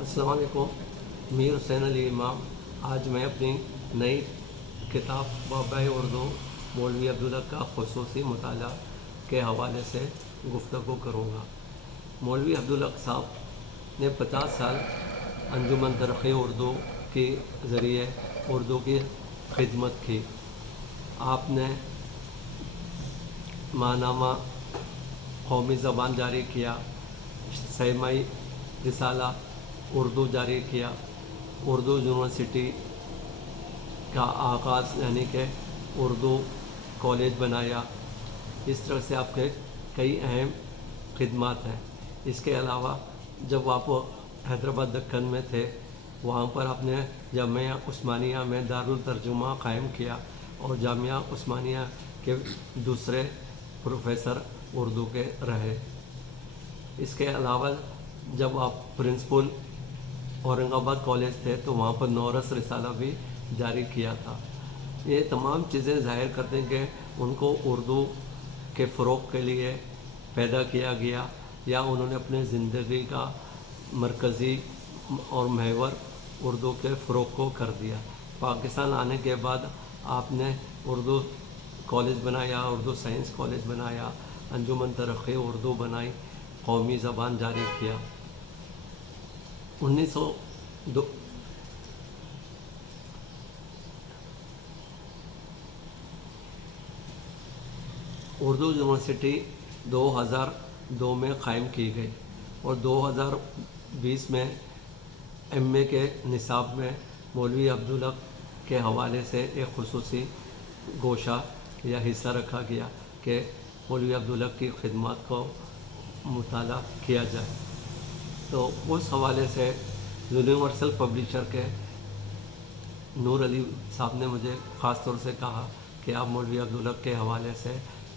अस्सलाम वालेकुम। मीर हुसैन अली इमाम। आज मैं अपनी नई किताब बाबाए उर्दू मौलवी अब्दुल्ला का ख़ुसूसी मुताला के हवाले से गुफ्तगू करूँगा। मौलवी अब्दुल्ला साहब ने 50 साल अंजुमन तरक़्क़ी उर्दू के ज़रिए उर्दू की खिदमत की। आपने माहनामा कौमी ज़बान जारी किया, सहमाई रिसाला उर्दू जारी किया, उर्दू यूनिवर्सिटी का आगाज़ यानी कि उर्दू कॉलेज बनाया। इस तरह से आपके कई अहम खिदमात हैं। इसके अलावा जब आप हैदराबाद दक्कन में थे, वहाँ पर आपने जामिया उस्मानिया में दारुल तर्जुमा कायम किया और जामिया उस्मानिया के दूसरे प्रोफेसर उर्दू के रहे। इसके अलावा जब आप प्रिंसिपल औरंगाबाद कॉलेज थे तो वहाँ पर नौरस रिसाला भी जारी किया था। ये तमाम चीज़ें ज़ाहिर करते हैं कि उनको उर्दू के फ़रोग़ के लिए पैदा किया गया या उन्होंने अपने ज़िंदगी का मरकज़ी और महवर उर्दू के फ़रोग़ को कर दिया। पाकिस्तान आने के बाद आपने उर्दू कॉलेज बनाया, उर्दू साइंस कॉलेज बनाया, अंजुमन तरक़्क़ी उर्दू बनाई, कौमी ज़बान जारी किया। 1902 उर्दू यूनिवर्सिटी 2002 में क़ायम की गई और 2020 में एमए के निसाब में मौलवी अब्दुल्ला के हवाले से एक ख़ुसूसी गोशा या हिस्सा रखा गया कि मौलवी अब्दुल्ला की खिदमत को मुताला किया जाए। तो उस हवाले से यूनिवर्सल पब्लिशर के नूर अली साहब ने मुझे ख़ास तौर से कहा कि आप मौलवी अब्दुल्ला के हवाले से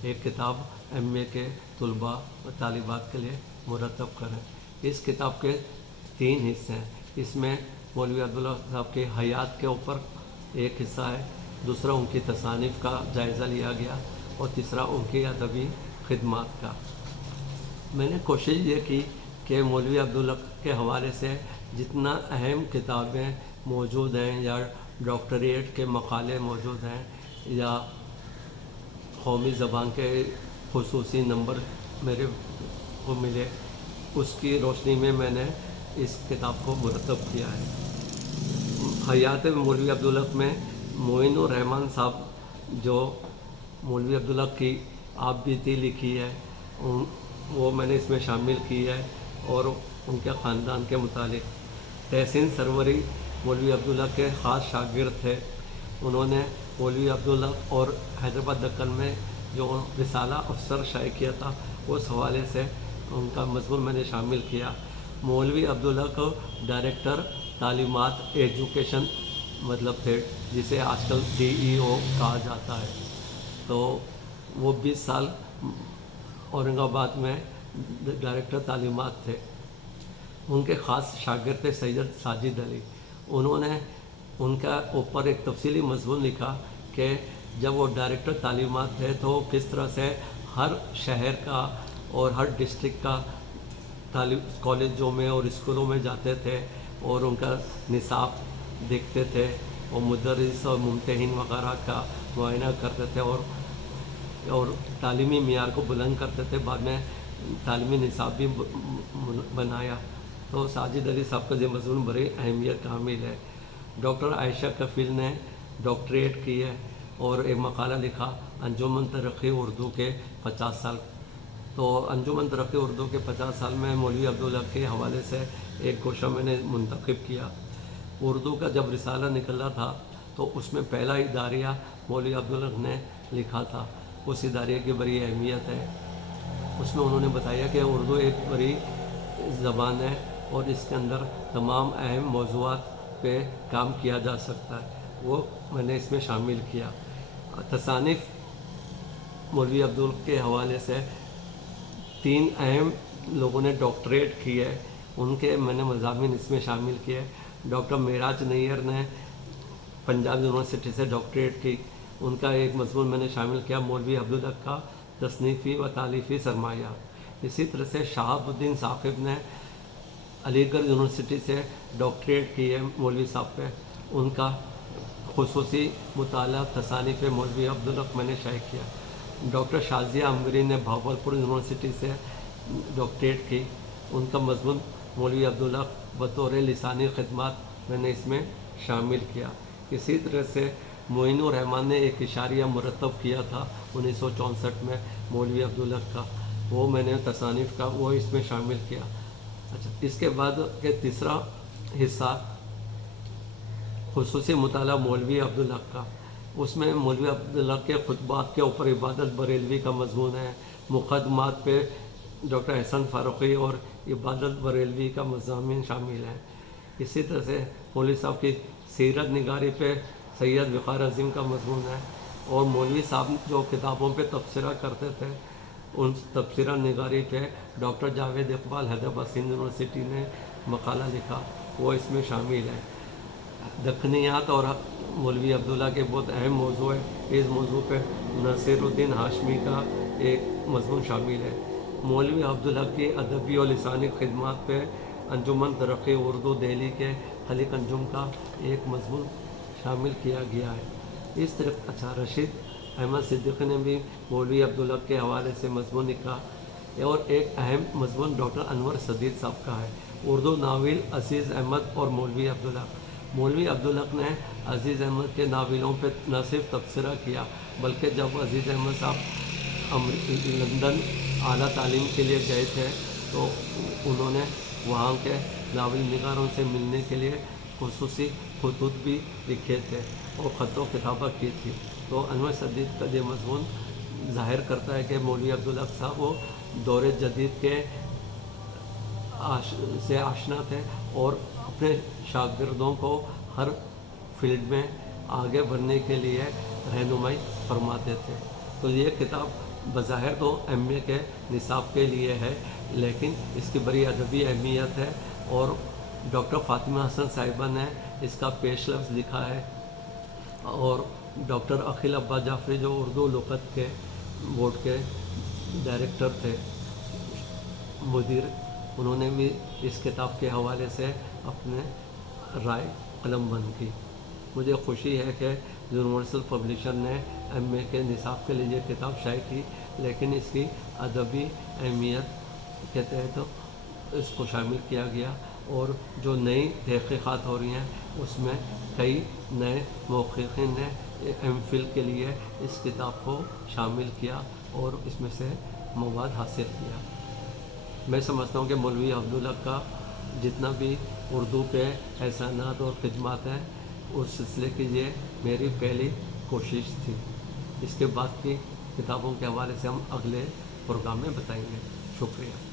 एक किताब एमए के तलबा व तालिबात के लिए मुरतब करें। इस किताब के 3 हिस्से हैं। इसमें मौलवी अब्दुल्ला साहब के हयात के ऊपर एक हिस्सा है, दूसरा उनकी तसानीफ़ का जायज़ा लिया गया और तीसरा उनकी अदबी खिदमत का। मैंने कोशिश ये की कि मौलवी अब्दुल्ला के हवाले से जितना अहम किताबें मौजूद हैं या डॉक्टरेट के मकाले मौजूद हैं या कौमी ज़बान के ख़ुसूसी नंबर मेरे को मिले, उसकी रोशनी में मैंने इस किताब को मुरतब किया है। हयात मौलवी अब्दुल्ला में मोइनुर रहमान साहब जो मौलवी अब्दुल्ला की आप बीती लिखी है वो मैंने इसमें शामिल की है और उनके ख़ानदान के मुतालिक। तहसीन सरवरी मौलवी अब्दुल्ला के ख़ास शागिर्द थे। उन्होंने मौलवी अब्दुल्ला और हैदराबाद दक्कन में जो रिसाला अफसर शाये किया था उस हवाले से उनका मज़मून मैंने शामिल किया। मौलवी अब्दुल्ला को डायरेक्टर तालीमात एजुकेशन मतलब थे, जिसे आजकल DEO कहा जाता है। तो वो 20 साल औरंगाबाद में डायरेक्टर तालीमात थे। उनके ख़ास शागिर्द थे सैयद साजिद अली। उन्होंने उनका ऊपर एक तफसीली मज़मून लिखा कि जब वो डायरेक्टर तालीमात थे तो किस तरह से हर शहर का और हर डिस्ट्रिक्ट का कॉलेजों में और स्कूलों में जाते थे और उनका निसाब देखते थे और मुदर्रिस और मुम्तहिन वगैरह का मुआयना करते थे और तालीमी मियार को बुलंद करते थे। बाद में तालीमी निसाब भी बनाया। तो साजिद अली साहब का ये मज़मून बड़ी अहमियत का हामिल है। डॉक्टर आयशा कफ़ील ने डॉक्टरेट की है और एक मकाला लिखा अंजुमन तरक़्क़ी उर्दू के 50 साल। तो अंजुमन तरक़्क़ी उर्दू के 50 साल में मौलवी अब्दुल्ला के हवाले से एक गोशा मैंने मुंतखब किया। उर्दू का जब रिसाला निकला था तो उसमें पहला इदारिया मौलवी अब्दुल्ला ने लिखा था। उस इदारे की बड़ी अहमियत है। उसमें उन्होंने बताया कि उर्दू एक बड़ी ज़बान है और इसके अंदर तमाम अहम मौज़ूआत पे काम किया जा सकता है, वो मैंने इसमें शामिल किया। तसानीफ़ मौलवी अब्दुल्ला के हवाले से 3 अहम लोगों ने डॉक्टरेट की है, उनके मैंने मज़ामीन इसमें शामिल किए। डॉक्टर मेराज नैयर ने पंजाब यूनिवर्सिटी से डॉक्टरेट की, उनका एक मज़मून मैंने शामिल किया मौलवी अब्दुल्ला का तसनीफ़ी व तालीफ़ी सरमाया। इसी तरह से शहाबुद्दीन साकिब ने علی گڑھ یونیورسٹی سے ڈاکٹریٹ کی ہے مولوی صاحب پہ، ان کا خصوصی مطالعہ تصانیف مولوی عبدالحق میں نے شائع کیا۔ ڈاکٹر شازیہ عمری نے بھاگلپور یونیورسٹی سے ڈاکٹریٹ کی، ان کا مضمون مولوی عبدالحق بطور لسانی خدمات میں نے اس میں شامل کیا۔ اسی طرح سے معین الرحمان نے ایک اشاریہ مرتب کیا تھا 1964 میں مولوی عبدالحق کا، وہ میں نے تصانیف کا وہ اس میں شامل کیا۔ اچھا، اس کے بعد کے تیسرا حصہ خصوصی مطالعہ مولوی عبدالحق کا، اس میں مولوی عبدالحق کے خطبات کے اوپر عبادت بریلوی کا مضمون ہے، مقدمات پہ ڈاکٹر احسن فاروقی اور عبادت بریلوی کا مضامین شامل ہیں۔ اسی طرح سے مولوی صاحب کی سیرت نگاری پہ سید وقار عظیم کا مضمون ہے، اور مولوی صاحب جو کتابوں پہ تبصرہ کرتے تھے ان تبصرہ نگاری پہ ڈاکٹر جاوید اقبال حیدرآباد سندھ یونیورسٹی نے مقالہ لکھا، وہ اس میں شامل ہے۔ دکنیات اور مولوی عبداللہ کے بہت اہم موضوع ہے، اس موضوع پہ نصیر الدین ہاشمی کا ایک مضمون شامل ہے۔ مولوی عبدالحق کی ادبی اور لسانی خدمات پہ انجمن ترقی اردو دہلی کے خلیق انجم کا ایک مضمون شامل کیا گیا ہے۔ اس طرح اچھا، رشید احمد صدیقی نے بھی مولوی عبدالحق کے حوالے سے مضمون لکھا، اور ایک اہم مضمون ڈاکٹر انور سدید صاحب کا ہے، اردو ناول عزیز احمد اور مولوی عبدالحق۔ مولوی عبدالحق نے عزیز احمد کے ناولوں پہ نہ صرف تبصرہ کیا، بلکہ جب عزیز احمد صاحب لندن اعلیٰ تعلیم کے لیے گئے تھے تو انہوں نے وہاں کے ناول نگاروں سے ملنے کے لیے خصوصی خطوط بھی لکھے تھے اور خط و کتابت کی تھی۔ تو انور سدید کا یہ مضمون ظاہر کرتا ہے کہ مولوی عبدالحق صاحب وہ دور جدید کے سے آشنا تھے اور اپنے شاگردوں کو ہر فیلڈ میں آگے بڑھنے کے لیے رہنمائی فرماتے تھے۔ تو یہ کتاب بظاہر تو ایم اے کے نصاب کے لیے ہے، لیکن اس کی بڑی ادبی اہمیت ہے، اور ڈاکٹر فاطمہ حسن صاحبہ نے اس کا پیش لفظ لکھا ہے، اور ڈاکٹر عقیل عباس جعفری جو اردو لغت کے بورڈ کے ڈائریکٹر تھے، مدیر، انہوں نے بھی اس کتاب کے حوالے سے اپنے رائے قلم بند کی۔ مجھے خوشی ہے کہ یونیورسل پبلیشر نے ایم اے کے نصاب کے لیے یہ کتاب شائع کی، لیکن اس کی ادبی اہمیت کے تحت اس کو شامل کیا گیا، اور جو نئی تحقیقات ہو رہی ہیں اس میں کئی نئے محققین نے ایم فل کے لیے اس کتاب کو شامل کیا اور اس میں سے مواد حاصل کیا۔ میں سمجھتا ہوں کہ مولوی عبدالحق کا جتنا بھی اردو کے احسانات اور خدمات ہیں، اس سلسلے کی یہ میری پہلی کوشش تھی۔ اس کے بعد کی کتابوں کے حوالے سے ہم اگلے پروگرام میں بتائیں گے۔ شکریہ۔